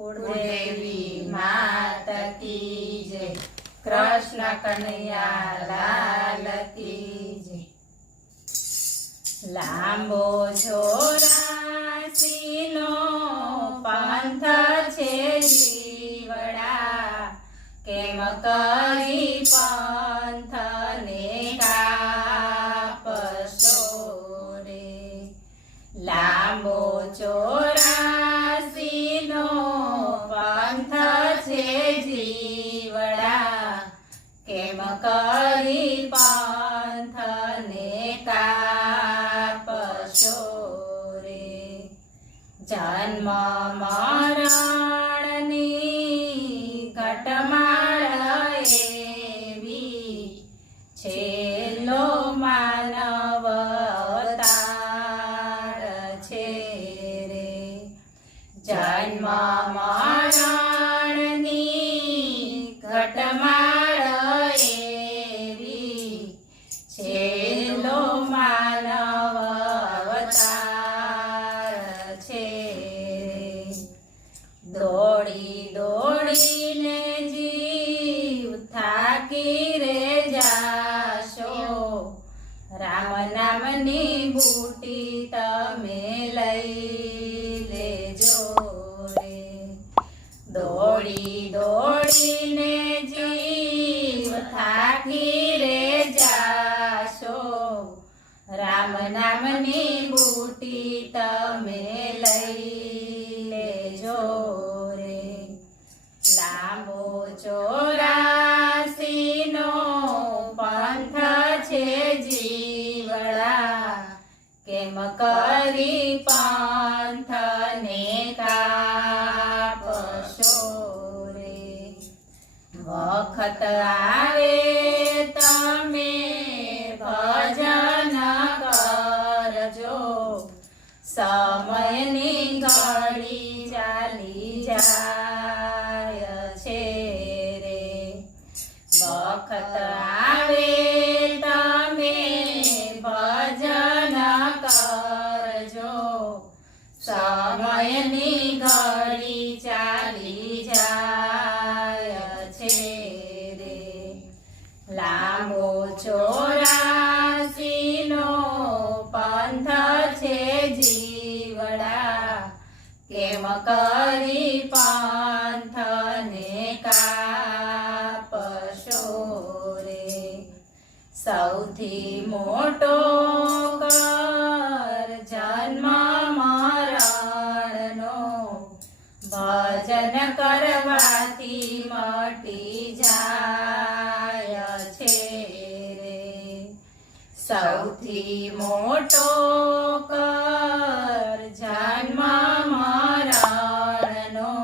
कुलदेवी माता की जय। कृष्ण कन्हैया लाल की जय। लांबो ચોરાસીનો पंथ छे जीवड़ा, केम करी पंथ ने कापशो रे। लांबो ચોરાસીનો पंथ छे जीवड़ा, केम करी पंथ ने कापशो रे। जन्म मरणनी घटमाळ एवी, छेल्लो मानव अवतार छे रे। जन्म मरणनी घटमाळ एवी, छेल्लो मानव अवतार छे रे। दौड़ी दौड़ीने जीव थाकी रे जाशो, राम नामनी बूटी तमे लई लेजो रे। दौड़ी दौड़ीने जीव थाकी रे जाशो, राम नामनी बूटी तमे लई लेजो रे। लांबो ચોરાસીનો पंथ छे जीवड़ा, केम करी पंथ ने कापशो रे। वखत आवे तमे भजन करजो, समयनी घड़ी चाली जाय छे रे। वखत आवे तमे भजन करजो, समयनी घड़ी चाली जाय छे रे। लांबो ચોરાસીનો पंथ छे जीवड़ा, केम करी पंथ ने कापशो रे। सौथी मोटो कर जन्म मरणनो, भजन करवाथी मटी जाय छे रे। सौथी मोटो कर जन्म मरणनो,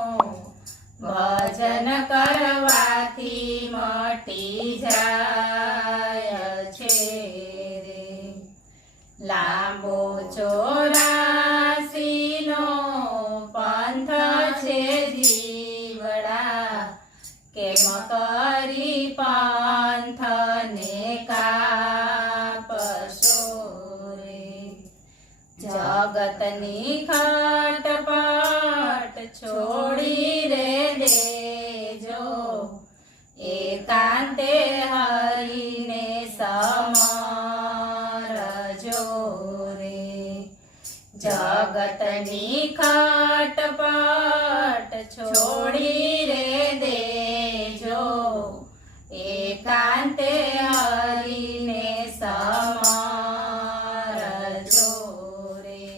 भजन करवाथी मटी जाय छे रे। लांबो ચોરાસીનો पंथ छे जीवड़ा, केम करी पंथ ने कापशो रे। जगतनी खटपट छोड़ी रे देजो, एकांते हरिने समरजो रे। जगतनी खटपट छोड़ी रे देजो, एकांते हरिने समरजो रे।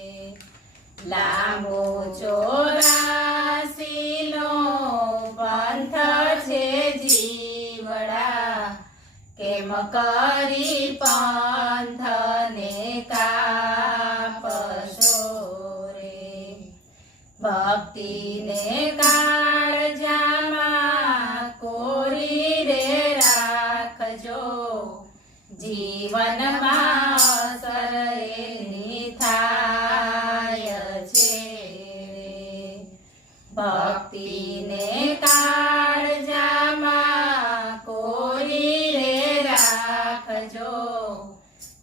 लांबो ચોરાસીનો पंथ छे जीवड़ा, केम करी पंथ ने कापशो रे। भक्ति ने काळजामा कोरी रे राखजो, जीवन में असर एनी थाय छे रे। भक्ति ने काळजामा कोरी रे राखजो,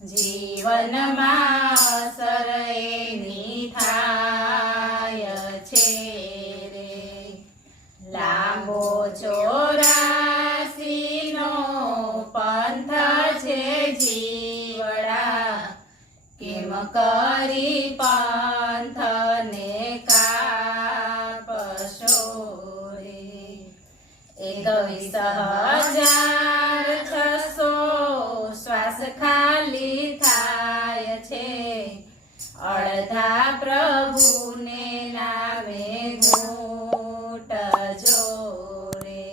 जीवन में असर एनी थाय छे रे। કરી પંથને કાપશો રે 21,600 શ્વાસ ખાલી થાય છે અડધા પ્રભુને નામે ઘૂંટજો રે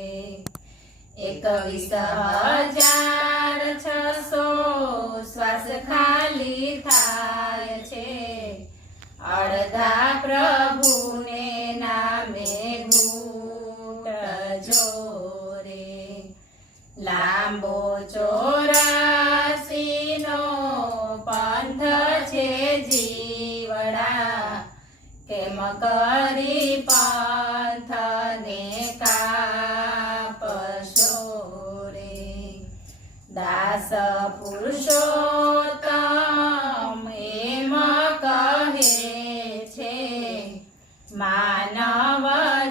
21,600 શ્વાસ ખાલી થાય છે અડધા પ્રભુને નામે ઘૂંટજો રે લાંબો 84 નો પંથ છે જીવડા કેમ કરી પંથને કાપશો રે દાસ પુરુષોત્તમ એમ કહે છે માનવ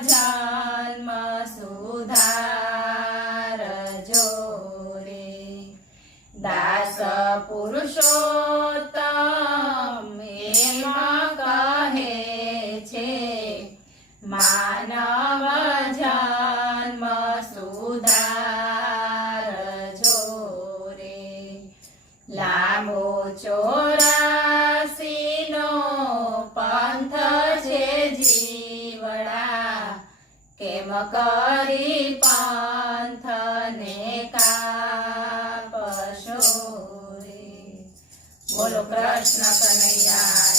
જન્મ સુધારજો રે દાસ પુરુષોત્તમ એમ કહે છે માનવ જન્મ સુધારજો રે લાંબો 84 નો પંથ છે જીવડા કેમ કરી પંથને કાપશો રે બોલો કૃષ્ણ કનૈયા